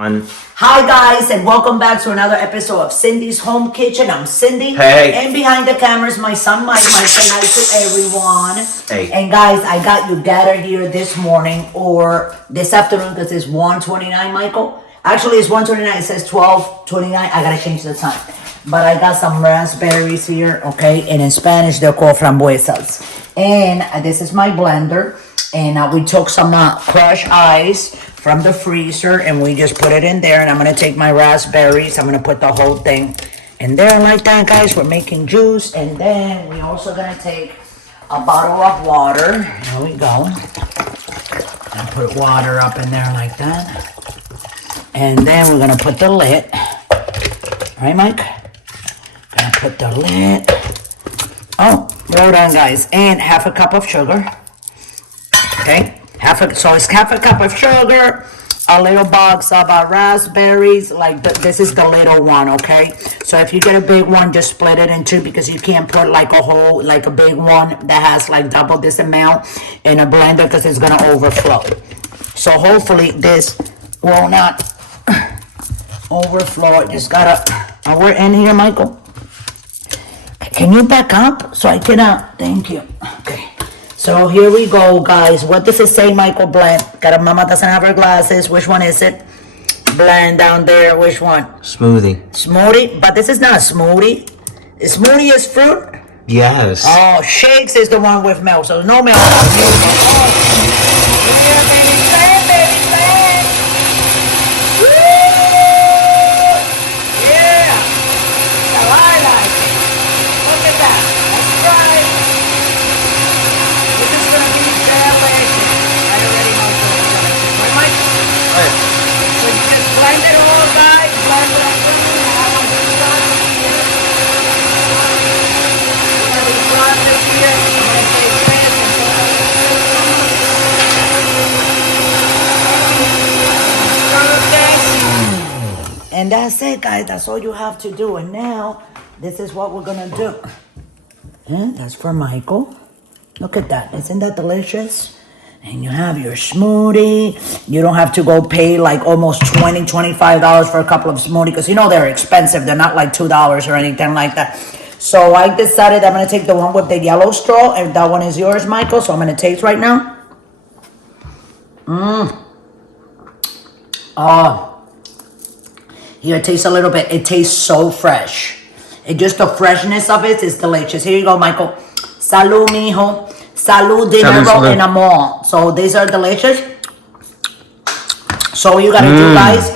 Hi guys, and welcome back to another episode of Cindy's Home Kitchen. I'm Cindy. Hey. And behind the cameras, my son Mike. Mike, say hi to everyone. Hey. And guys, I got you gathered here this morning or this afternoon because it's 1:29, Michael. Actually, it's 1:29. It says 12:29. I gotta change the time. But I got some raspberries here, okay? And in Spanish, they're called frambuesas. And this is my blender. And we took some crushed ice from the freezer and we just put it in there. And I'm going to take my raspberries. I'm going to put the whole thing in there like that, guys. We're making juice. And then we also going to take a bottle of water. Here we go. And put water up in there like that. And then we're going to put the lid. Right, Mike? Gonna put the lid. Oh, hold on, guys. And half a cup of sugar. Okay, so it's half a cup of sugar, a little box of raspberries, like this is the little one, okay? So if you get a big one, just split it in two because you can't put like a big one that has like double this amount in a blender because it's gonna overflow. So hopefully this will not overflow. It just gotta, we're in here, Michael. Can you back up so I can, thank you. Okay. So here we go, guys. What does it say, Michael? Blend. Got a mama doesn't have her glasses. Which one is it? Blend down there. Which one? Smoothie. Smoothie? But this is not a smoothie. A smoothie is fruit? Yes. Oh, shakes is the one with milk. So no milk. Oh. Yeah, baby, blend, baby, blend. Woo! Yeah. Now I like it. Look at that. That's right. This is gonna be delicious. I already know it's gonna be delicious. Right, Mike? Right. So you just blend it all, guys. Blend it up. I have my blender here. We have a blender here. I'm gonna take this and put it. Stir this. And that's it, guys. That's all you have to do. And now, this is what we're gonna do. And that's for Michael. Look at that. Isn't that delicious? And you have your smoothie. You don't have to go pay like almost $20, $25 for a couple of smoothies because you know they're expensive. They're not like $2 or anything like that. So I decided I'm going to take the one with the yellow straw. And that one is yours, Michael. So I'm going to taste right now. Oh. Here, taste a little bit. It tastes so fresh. Just the freshness of it is delicious. Here you go, Michael. Salud, mijo. Salud, dinero, and amor. So these are delicious. So you gotta do, guys,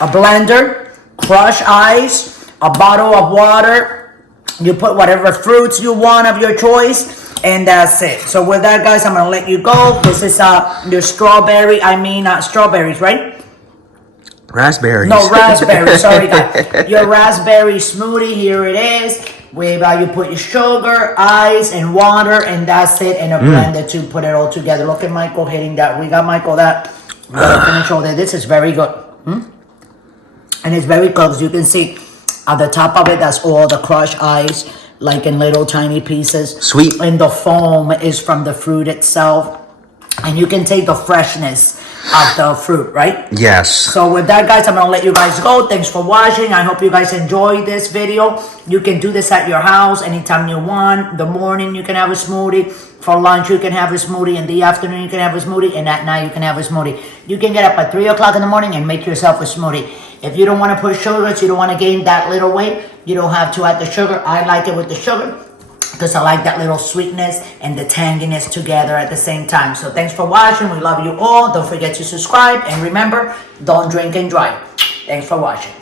a blender, crushed ice, a bottle of water. You put whatever fruits you want of your choice, and that's it. So with that, guys, I'm gonna let you go. This is your strawberries, right? Raspberries. No, raspberry. Sorry, guys. Your raspberry smoothie. Here it is. Where you put your sugar, ice, and water, and that's it. And a blender to put it all together. Look at Michael hitting that. We got Michael that. We gotta finish all that. This is very good. And it's very good. As you can see, at the top of it, that's all the crushed ice, like in little tiny pieces. Sweet. And the foam is from the fruit itself. And you can take the freshness of the fruit, right? Yes. So with that, guys, I'm going to let you guys go. Thanks for watching. I hope you guys enjoyed this video. You can do this at your house anytime you want. In the morning, you can have a smoothie. For lunch, you can have a smoothie. In the afternoon, you can have a smoothie. And at night, you can have a smoothie. You can get up at 3 o'clock in the morning and make yourself a smoothie. If you don't want to put sugar, so you don't want to gain that little weight, you don't have to add the sugar. I like it with the sugar, because I like that little sweetness and the tanginess together at the same time. So thanks for watching. We love you all. Don't forget to subscribe. And remember, don't drink and drive. Thanks for watching.